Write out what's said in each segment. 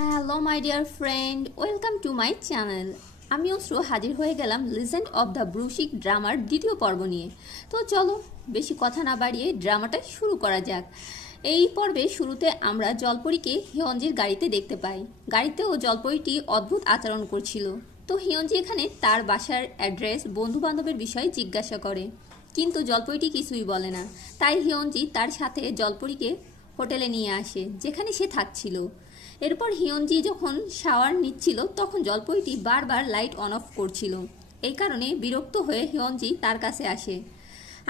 Hello my dear friend, welcome to my channel. আমি অশ্রু হাজির হয়ে গেলাম লিজেন্ড অব দ্য ব্রুশিক ড্রামার দ্বিতীয় পর্ব নিয়ে। তো চলো বেশি কথা না বাড়িয়ে ড্রামাটা শুরু করা যাক। এই পর্বে শুরুতে আমরা জলপরীকে হিয়ঞ্জির গাড়িতে দেখতে পাই। গাড়িতেও জলপরীটি অদ্ভুত আচরণ করছিল। তো হিয়ঞ্জি এখানে তার বাসার অ্যাড্রেস, বন্ধু বান্ধবের বিষয়ে জিজ্ঞাসা করে, কিন্তু জলপরীটি কিছুই বলে না। তাই হিয়ঞ্জি তার সাথে জলপরীকে হোটেলে নিয়ে আসে, যেখানে সে থাকছিল। এরপর হিয়ঞ্জি যখন শাওয়ার নিচ্ছিল তখন জলপরীটি বারবার লাইট অন অফ করছিল। এই কারণে বিরক্ত হয়ে হিয়ঞ্জি তার কাছে আসে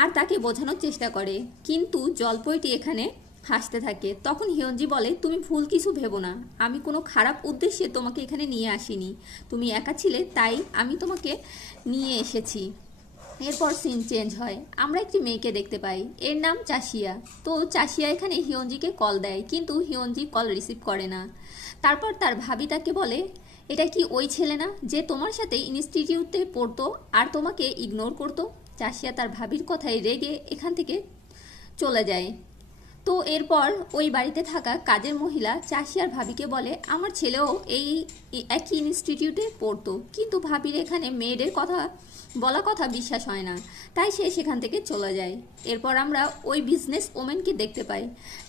আর তাকে বোঝানোর চেষ্টা করে, কিন্তু জলপরীটি এখানে হাসতে থাকে। তখন হিয়ঞ্জি বলে, তুমি ভুল কিছু ভেবো না, আমি কোনো খারাপ উদ্দেশ্যে তোমাকে এখানে নিয়ে আসিনি। তুমি একা ছিলে তাই আমি তোমাকে নিয়ে এসেছি। এরপর সিন চেঞ্জ হয়, আমরা একটি মেয়েকে দেখতে পাই, এর নাম চাষিয়া। তো চাষিয়া এখানে হিয়ঞ্জিকে কল দেয়, কিন্তু হিয়ঞ্জি কল রিসিভ করে না। তারপর তার ভাবি তাকে বলে, এটা কি ওই ছেলে না যে তোমার সাথে ইনস্টিটিউটে পড়তো আর তোমাকে ইগনোর করতো? চাষিয়া তার ভাবির কথায় রেগে এখান থেকে চলে যায়। তো এরপর ওই বাড়িতে থাকা কাজের মহিলা চাষিয়ার ভাবিকে বলে, আমার ছেলেও এই একই ইনস্টিটিউটে পড়তো, কিন্তু ভাবির এখানে মেয়েদের বলা কথা বিশ্বাস হয় না, তাই সে সেখান থেকে চলে যায়। এরপর আমরা ওই বিজনেস ওমেনকে দেখতে পাই,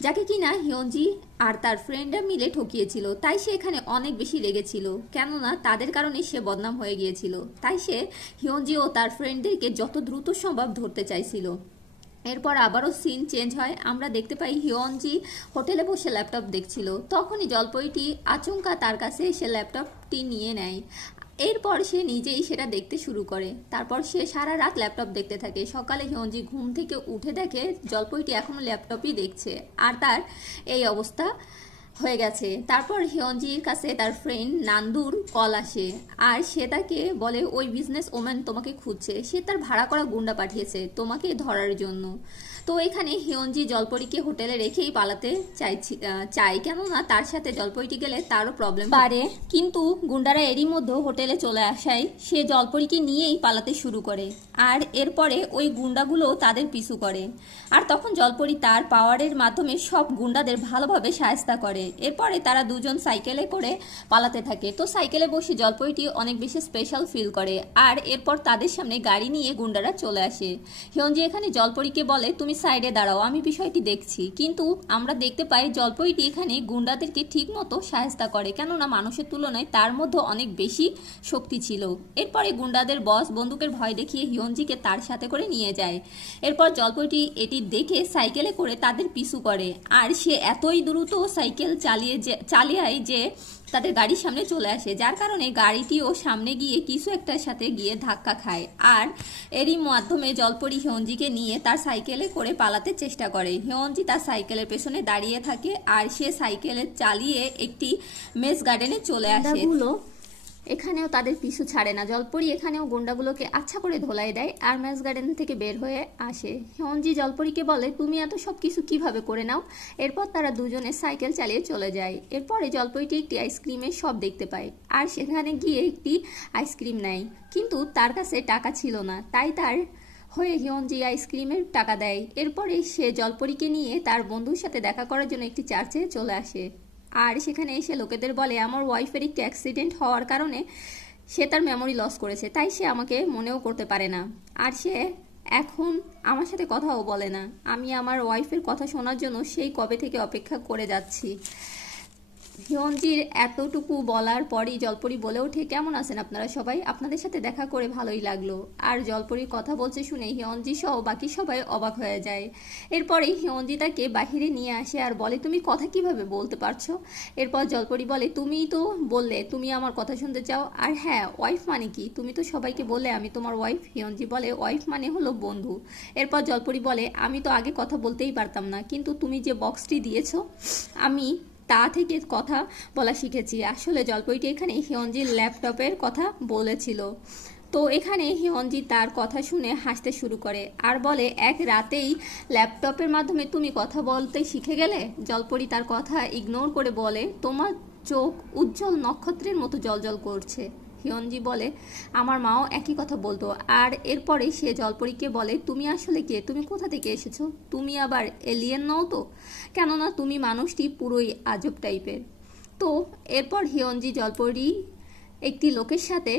যাকে কিনা হিয়ঞ্জি আর তার ফ্রেন্ডরা মিলে ঠকিয়েছিল। তাই সে এখানে অনেক বেশি রেগেছিল, কেননা তাদের কারণে সে বদনাম হয়ে গিয়েছিল। তাই সে হিয়ঞ্জি ও তার ফ্রেন্ডদেরকে যত দ্রুত সম্ভব ধরতে চাইছিল। এরপর আবারও সিন চেঞ্জ হয়, আমরা দেখতে পাই হিয়ঞ্জি হোটেলে বসে ল্যাপটপ দেখছিল। তখনই জলপরীটি আচমকা তার কাছে এসে ল্যাপটপটি নিয়ে নেয়। এরপর সে নিজেই সেটা দেখতে শুরু করে। তারপর সে সারা রাত ল্যাপটপ দেখতে থাকে। সকালে হিয়ঞ্জি ঘুম থেকে উঠে দেখে জলপরীটি এখনো ল্যাপটপই দেখছে আর তার এই অবস্থা হয়ে গেছে। তারপর হিয়ঞ্জির কাছে তার ফ্রেন্ড নান্দুর কল আসে আর সে তাকে বলে, ওই বিজনেস ওম্যান তোমাকে খুঁজছে, সে তার ভাড়া করা গুন্ডা পাঠিয়েছে তোমাকে ধরার জন্য। তো এখানে হিয়ঞ্জি জলপরীকে হোটেলে রেখেই পালাতে চায়, কেননা তার সাথে জলপরীটি গেলে তারও প্রবলেম পারে। কিন্তু গুন্ডারা এরই মধ্যে হোটেলে চলে আসায় সে জলপরীকে নিয়েই পালাতে শুরু করে আর এরপরে ওই গুন্ডাগুলো তাদের পিছু করে। আর তখন জলপরী তার পাওয়ারের মাধ্যমে সব গুন্ডাদের ভালোভাবে সাহায্য করে। এরপরে তারা দুজন সাইকেলে করে পালাতে থাকে। তো সাইকেলে বসে জলপরীটি অনেক বেশি স্পেশাল ফিল করে আর এরপর তাদের সামনে গাড়ি নিয়ে গুন্ডারা চলে আসে। হিয়ঞ্জি এখানে জলপরীকে বলে, তুমি সাইডে দাঁড়াও, আমি বিষয়টি দেখছি। কিন্তু আমরা দেখতে পাই জলপরীটি এখানে গুন্ডাদেরকে ঠিক মতো সাহায্য করে, কেননা মানুষের তুলনায় তার মধ্যে অনেক বেশি শক্তি ছিল। এরপরে গুন্ডাদের বস বন্দুকের ভয় দেখিয়ে হিয়ঞ্জিকে তার সাথে করে নিয়ে যায়। এরপর জলপরীটি এটি দেখে সাইকেলে করে তাদের পিছু করে আর সে এতই দ্রুত সাইকেল চালিয়ে যে তাদের গাড়ির সামনে চলে আসে, যার কারণে গাড়িটিও সামনে গিয়ে কিছু একটার সাথে গিয়ে ধাক্কা খায়। আর এরই মাধ্যমে জলপরী হিয়ঞ্জিকে নিয়ে তার সাইকেলে করে পালাতে চেষ্টা করে। হিয়ঞ্জি তার সাইকেলের পেছনে দাঁড়িয়ে থাকে আর সে সাইকেলে চালিয়ে একটি মেস গার্ডেনে চলে আসে। এখানেও তাদের পিছু ছাড়ে না। জলপরী এখানেও গুন্ডাগুলোকে আচ্ছা করে ধোলাই দেয় আর ম্যাস গার্ডেন থেকে বের হয়ে আসে। হিয়ঞ্জি জলপরীকে বলে, তুমি এত সব কিছু কিভাবে করে নাও? এরপর তারা দুজনে সাইকেল চালিয়ে চলে যায়। এরপরে জলপরীটি একটি আইসক্রিমের শপ দেখতে পায় আর সেখানে গিয়ে একটি আইসক্রিম নেয়, কিন্তু তার কাছে টাকা ছিল না। তাই তার হয়ে হিয়ঞ্জি আইসক্রিমের টাকা দেয়। এরপরে সে জলপরীকে নিয়ে তার বন্ধুর সাথে দেখা করার জন্য একটি চার্চে চলে আসে আর সেখানে এসে লোকেদের বলে, আমার ওয়াইফের একটি অ্যাক্সিডেন্ট হওয়ার কারণে সে তার মেমোরি লস করেছে, তাই সে আমাকে মনেও করতে পারে না আর সে এখন আমার সাথে কথাও বলে না। আমি আমার ওয়াইফের কথা শোনার জন্য সেই কবে থেকে অপেক্ষা করে যাচ্ছি। হিয়ঞ্জির এতটুকু বলার পরই জলপরী বলে ওঠে, কেমন আছেন আপনারা সবাই? আপনাদের সাথে দেখা করে ভালোই লাগলো। আর জলপরীর কথা বলছে শুনে হিয়ঞ্জি সহ বাকি সবাই অবাক হয়ে যায়। এরপরেই হিয়ঞ্জি তাকে বাহিরে নিয়ে আসে আর বলে, তুমি কথা কিভাবে বলতে পারছো? এরপর জলপরী বলে, তুমিই তো বললে তুমি আমার কথা শুনতে চাও, আর হ্যাঁ, ওয়াইফ মানে কি? তুমি তো সবাইকে বললে আমি তোমার ওয়াইফ। হিয়ঞ্জি বলে, ওয়াইফ মানে হলো বন্ধু। এরপর জলপরী বলে, আমি তো আগে কথা বলতেই পারতাম না, কিন্তু তুমি যে বক্সটি দিয়েছো আমি তা থেকে কথা বলা শিখেছি। আসলে জলপরীটি এখানে হিয়ঞ্জির ল্যাপটপের কথা বলেছিল। তো এখানে হিয়ঞ্জি তার কথা শুনে হাসতে শুরু করে আর বলে, এক রাতেই ল্যাপটপের মাধ্যমে তুমি কথা বলতে শিখে গেলে? জলপরী তার কথা ইগনোর করে বলে, তোমার চোখ উজ্জ্বল নক্ষত্রের মতো জ্বলজ্বল করছে। হিয়ঞ্জি বলে, আমার মাও একই কথা বলতো। আর এরপরে সে জলপরীকে বলে, তুমি আসলে কে? তুমি কোথা থেকে এসেছো? তুমি আবার এলিয়েন নও তো? কেননা তুমি মানুষটি পুরোই আজব টাইপের। তো এরপর হিয়নজি জলপরি একটি লোকের সাথে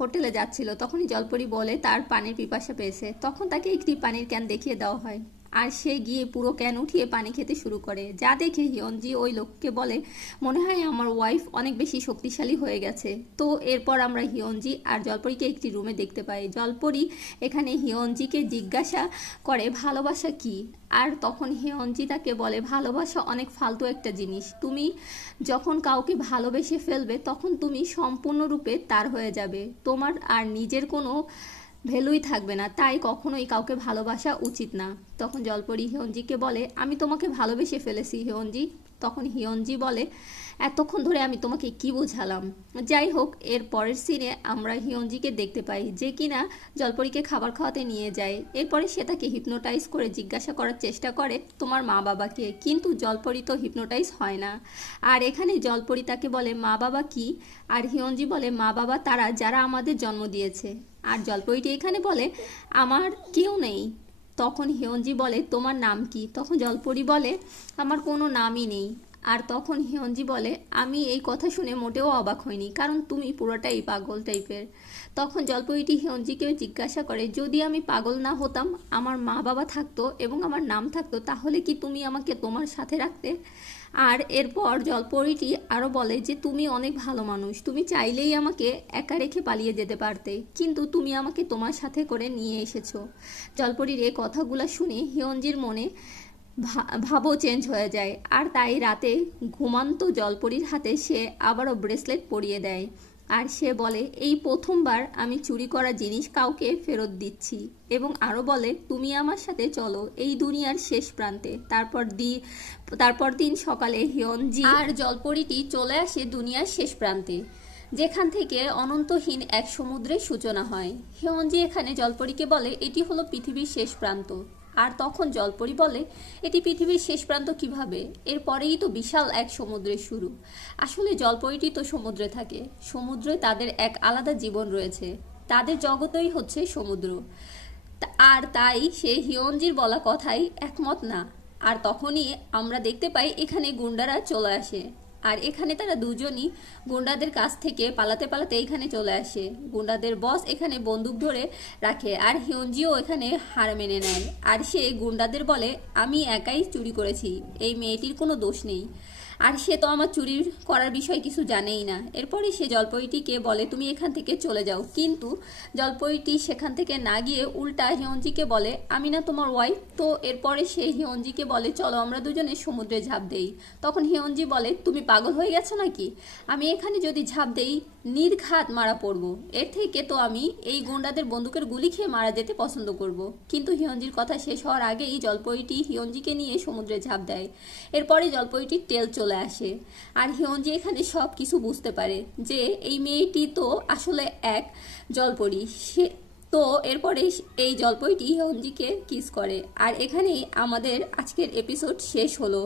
হোটেলে যাচ্ছিল, তখনই জলপরি বলে তার পানির পিপাসা পেয়েছে। তখন তাকে একটি পানির ক্যান দেখিয়ে দেওয়া হয়, আর সে গিয়ে পুরো ক্যান উঠিয়ে পানি খেতে শুরু করে। যা দেখে হিয়নজি ওই লোককে বলে, মনে হয় আমার ওয়াইফ অনেক বেশি শক্তিশালী হয়ে গেছে। তো এরপর আমরা হিয়নজি আর জলপরিকে একটি রুমে দেখতে পাই। জলপরি এখানে হিয়নজিকে জিজ্ঞাসা করে ভালোবাসা কি, আর তখন হিয়নজি তাকে বলে ভালোবাসা অনেক ফালতু একটা জিনিস। তুমি যখন কাউকে ভালোবেসে ফেলবে তখন তুমি সম্পূর্ণরূপে তার হয়ে যাবে, তোমার আর নিজের কোনো ভ্যালুই থাকবে না, তাই কখনোই কাউকে ভালোবাসা উচিত না। তখন জলপরি হিয়নজিকে বলে, আমি তোমাকে ভালোবেসে ফেলেছি হিয়নজি। তখন হিয়নজি বলে, এতক্ষণ ধরে আমি তোমাকে কি বোঝালাম। যাই হোক, এর পরের সিনে আমরা হিয়নজিকে দেখতে পাই, যে কিনা জলপরিকে খাবার খাওয়াতে নিয়ে যায়। এরপরে সে তাকে হিপনোটাইজ করে জিজ্ঞাসা করার চেষ্টা করে তোমার মা বাবাকে, কিন্তু জলপরি তো হিপনোটাইজ হয় না। আর এখানে জলপরি তাকে বলে মা বাবা কি, আর হিয়নজি বলে মা বাবা তারা যারা আমাদের জন্ম দিয়েছে। আর জলপরিটি এখানে বলে আমার কেউ নেই। তখন হিয়নজি বলে তোমার নাম কি। তখন জলপরি বলে আমার কোনো নামই নেই। আর তখন হিয়নজি বলে আমি এই কথা শুনে মোটেও অবাক হইনি, কারণ তুমি পুরোটাই পাগল টাইপের। তখন জলপরিটি হিয়নজিকে জিজ্ঞাসা করে যদি আমি পাগল না হতাম, আমার মা বাবা থাকতো এবং আমার নাম থাকতো, তাহলে কি তুমি আমাকে তোমার সাথে রাখতে? আর এরপর জলপরিটি আরও বলে যে তুমি অনেক ভালো মানুষ, তুমি চাইলেই আমাকে একা রেখে পালিয়ে যেতে পারতে, কিন্তু তুমি আমাকে তোমার সাথে করে নিয়ে এসেছো। জলপরির এই কথাগুলো শুনে হিয়নজির মনে ভাবও চেঞ্জ হয়ে যায়, আর তাই রাতে ঘুমান্ত জলপরির হাতে সে আবারও ব্রেসলেট পরিয়ে দেয়। আর সে বলে এই প্রথমবার আমি চুরি করা জিনিস কাউকে ফেরত দিচ্ছি, এবং আরও বলে তুমি আমার সাথে চলো এই দুনিয়ার শেষ প্রান্তে। তারপর দিন সকালে হিয়নজি আর জলপরিটি চলে আসে দুনিয়ার শেষ প্রান্তে, যেখান থেকে অনন্তহীন এক সমুদ্রের সূচনা হয়। হিয়নজি এখানে জলপরিকে বলে এটি হলো পৃথিবীর শেষ প্রান্ত। আর তখন জলপরি বলে এটি পৃথিবীর শেষ প্রান্ত কিভাবে, এরপরেই তো বিশাল এক সমুদ্রের শুরু। আসলে জলপরিটি তো সমুদ্রে থাকে, সমুদ্রে তাদের এক আলাদা জীবন রয়েছে, তাদের জগতই হচ্ছে সমুদ্র। আর তাই সে হিয়নজির বলা কথাই একমত না। আর তখনই আমরা দেখতে পাই এখানে গুন্ডারা চলে আসে, আর এখানে তারা দুজনই গুন্ডাদের কাছ থেকে পালাতে পালাতে এখানে চলে আসে। গুন্ডাদের বস এখানে বন্দুক ধরে রাখে, আর হিয়নজিও এখানে হার মেনে নেয়। আর সে গুন্ডাদের বলে আমি একাই চুরি করেছি, এই মেয়েটির কোনো দোষ নেই, আর সে তো আমার চুরি করার বিষয় কিছু জানেই না। এরপরে সে জলপরিটিকে বলে তুমি এখান থেকে চলে যাও, কিন্তু জলপরিটি সেখান থেকে না গিয়ে উল্টা হিয়নজিকে বলে আমি না তোমার ওয়াইফ। তো এরপরে সে হিয়নজিকে বলে চলো আমরা দুজনে সমুদ্রে ঝাঁপ দেই। তখন হিয়নজি বলে তুমি পাগল হয়ে গেছো নাকি, আমি এখানে যদি ঝাঁপ দেই নির্ঘাত মারা পড়বো, এর থেকে তো আমি এই গুন্ডাদের বন্দুকের গুলি খেয়ে মারা যেতে পছন্দ করব। কিন্তু হিয়নজির কথা শেষ হওয়ার আগেই জলপরিটি হিয়নজিকে নিয়ে সমুদ্রে ঝাঁপ দেয়। এরপরে জলপরিটির তেল চলে আসে, আর হিয়নজি এখানে সব কিছু বুঝতে পারে যে এই মেয়েটি তো আসলে এক জলপরি। সে তো এরপরে এই জলপরিটি হিয়নজিকে কিস করে। আর এখানেই আমাদের আজকের এপিসোড শেষ হলো।